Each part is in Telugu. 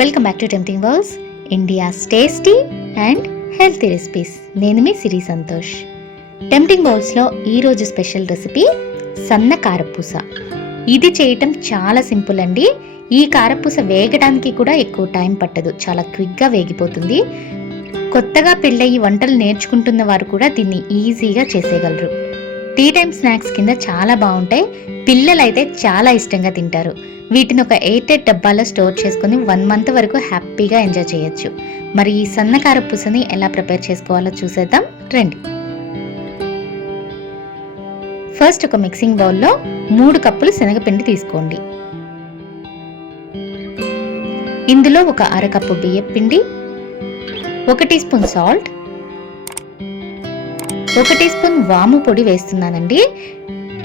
Welcome back to tempting bowls, India's tasty and healthy recipes. నేను మీ సిరి సంతోష్. టెంప్టింగ్ బౌల్స్లో ఈరోజు స్పెషల్ రెసిపీ సన్న కారపూస. ఇది చేయటం చాలా సింపుల్ అండి. ఈ కారపూస వేగడానికి కూడా ఎక్కువ టైం పట్టదు, చాలా క్విక్గా వేగిపోతుంది. కొత్తగా పెళ్ళయి వంటలు నేర్చుకుంటున్న వారు కూడా దీన్ని ఈజీగా చేసేయగలరు. టీ టైమ్ స్నాక్స్ కింద చాలా బాగుంటాయి. పిల్లలైతే చాలా ఇష్టంగా తింటారు. వీటిని ఒక 8 డబ్బాలో స్టోర్ చేసుకుని 1 మంత్ వరకు హ్యాపీగా ఎంజాయ్ చేయొచ్చు. మరి ఈ సన్న కారపూసని ఎలా ప్రిపేర్ చేసుకోవాలో చూసేద్దాం రండి. ఫస్ట్ ఒక మిక్సింగ్ బౌల్లో 3 కప్పులు శనగపిండి తీసుకోండి. ఇందులో ఒక అరకప్పు బియ్యం పిండి, 1 teaspoon salt, 1 teaspoon వాము పొడి వేస్తున్నానండి.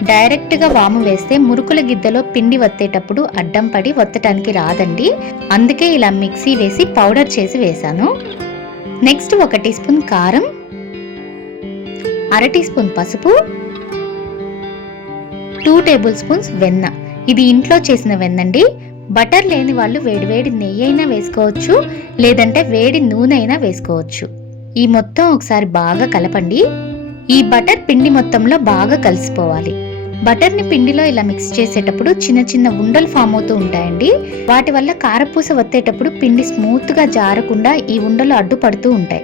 డైరెక్ట్గా వాము వేస్తే మురుకుల గిద్దలో పిండి వత్తేటప్పుడు అడ్డం పడి వత్తటానికి రాదండి. అందుకే ఇలా మిక్సీ వేసి పౌడర్ చేసి వేసాను. నెక్స్ట్ 1 టీ స్పూన్ కారం, 1/2 టీ స్పూన్ పసుపు, 2 టేబుల్ స్పూన్స్ వెన్న. ఇది ఇంట్లో చేసిన వెన్నండి. బటర్ లేని వాళ్ళు వేడివేడి నెయ్యి అయినా వేసుకోవచ్చు, లేదంటే వేడి నూనె అయినా వేసుకోవచ్చు. ఈ మొత్తం ఒకసారి బాగా కలపండి. ఈ బటర్ పిండి మొత్తంలో బాగా కలిసిపోవాలి. బటర్ని పిండిలో ఇలా మిక్స్ చేసేటప్పుడు చిన్న చిన్న ఉండలు ఫామ్ అవుతూ ఉంటాయండి. వాటి వల్ల కారపూస వత్తేటప్పుడు పిండి స్మూత్గా జారకుండా ఈ ఉండలు అడ్డుపడుతూ ఉంటాయి.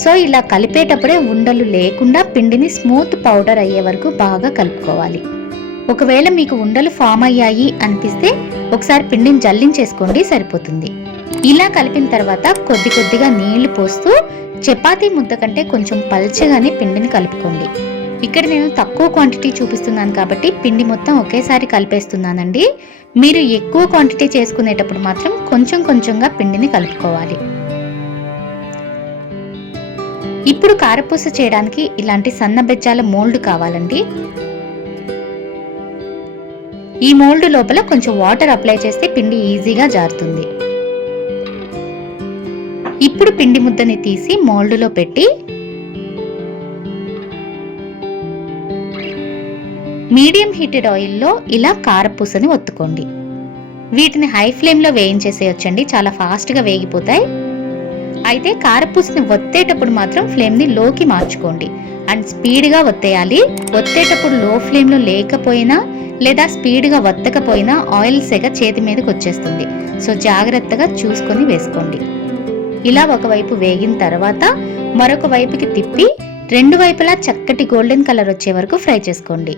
సో ఇలా కలిపేటప్పుడే ఉండలు లేకుండా పిండిని స్మూత్ పౌడర్ అయ్యే వరకు బాగా కలుపుకోవాలి. ఒకవేళ మీకు ఉండలు ఫామ్ అయ్యాయి అనిపిస్తే ఒకసారి పిండిని జల్లించేసుకోండి, సరిపోతుంది. ఇలా కలిపిన తర్వాత కొద్ది కొద్దిగా నీళ్లు పోస్తూ చపాతీ ముద్ద కంటే కొంచెం పల్చగానే పిండిని కలుపుకోండి. ఇక్కడ నేను తక్కువ క్వాంటిటీ చూపిస్తున్నాను కాబట్టి పిండి మొత్తం ఒకేసారి కలిపేస్తున్నానండి. మీరు ఎక్కువ క్వాంటిటీ చేసుకునేటప్పుడు మాత్రం కొంచెం కొంచెంగా పిండిని కలుపుకోవాలి. ఇప్పుడు కారపూస చేయడానికి ఇలాంటి సన్న బెజ్జాల మోల్డ్ కావాలండి. ఈ మోల్డ్ లోపల కొంచెం వాటర్ అప్లై చేస్తే పిండి ఈజీగా జారుతుంది. ఇప్పుడు పిండి ముద్దని తీసి మోల్డ్లో పెట్టి మీడియం హీటెడ్ ఆయిల్లో ఇలా కారపూసని ఒత్తుకోండి. వీటిని హై ఫ్లేమ్లో వేయించేసేయొచ్చండి, చాలా ఫాస్ట్గా వేగిపోతాయి. అయితే కారపూసని ఒత్తేటప్పుడు మాత్రం ఫ్లేమ్ని లోకి మార్చుకోండి అండ్ స్పీడ్గా ఒత్తేయాలి. ఒత్తేటప్పుడు లో ఫ్లేమ్లో లేకపోయినా లేదా స్పీడ్గా ఒత్తకపోయినా ఆయిల్ సెగ చేతి మీదకి వచ్చేస్తుంది. సో జాగ్రత్తగా చూసుకొని వేసుకోండి. ఇలా ఒకవైపు వేగిన తర్వాత మరొక వైపుకి తిప్పి 2 వైపులా చక్కటి గోల్డెన్ కలర్ వచ్చే వరకు ఫ్రై చేసుకోండి.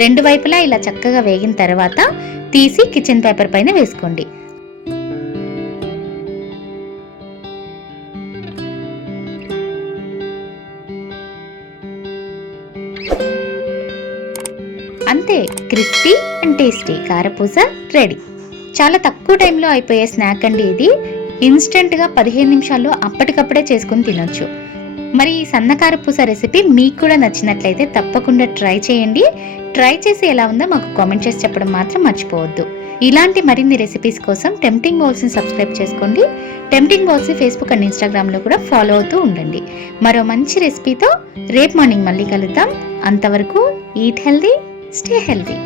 రెండు వైపులా ఇలా చక్కగా వేగిన తర్వాత తీసి కిచెన్ పేపర్ పైన వేసుకోండి. అంతే, క్రిస్పీ అండ్ టేస్టీ కారపూస రెడీ. చాలా తక్కువ టైంలో అయిపోయే స్నాక్ అండి ఇది. ఇన్స్టెంట్గా 15 నిమిషాల్లో అప్పటికప్పుడే చేసుకుని తినొచ్చు. మరి ఈ సన్న కారపూస రెసిపీ మీకు కూడా నచ్చినట్లయితే తప్పకుండా ట్రై చేయండి. ట్రై చేసి ఎలా ఉందో మాకు కామెంట్ చేసి చెప్పడం మాత్రం మర్చిపోవద్దు. ఇలాంటి మరిన్ని రెసిపీస్ కోసం టెంప్టింగ్ బౌల్స్ని సబ్స్క్రైబ్ చేసుకోండి. టెంప్టింగ్ బౌల్స్ని ఫేస్బుక్ అండ్ ఇన్స్టాగ్రామ్లో కూడా ఫాలో అవుతూ ఉండండి. మరో మంచి రెసిపీతో రేపు మార్నింగ్ మళ్ళీ కలుద్దాం. అంతవరకు ఈట్ హెల్దీ, స్టే హెల్దీ.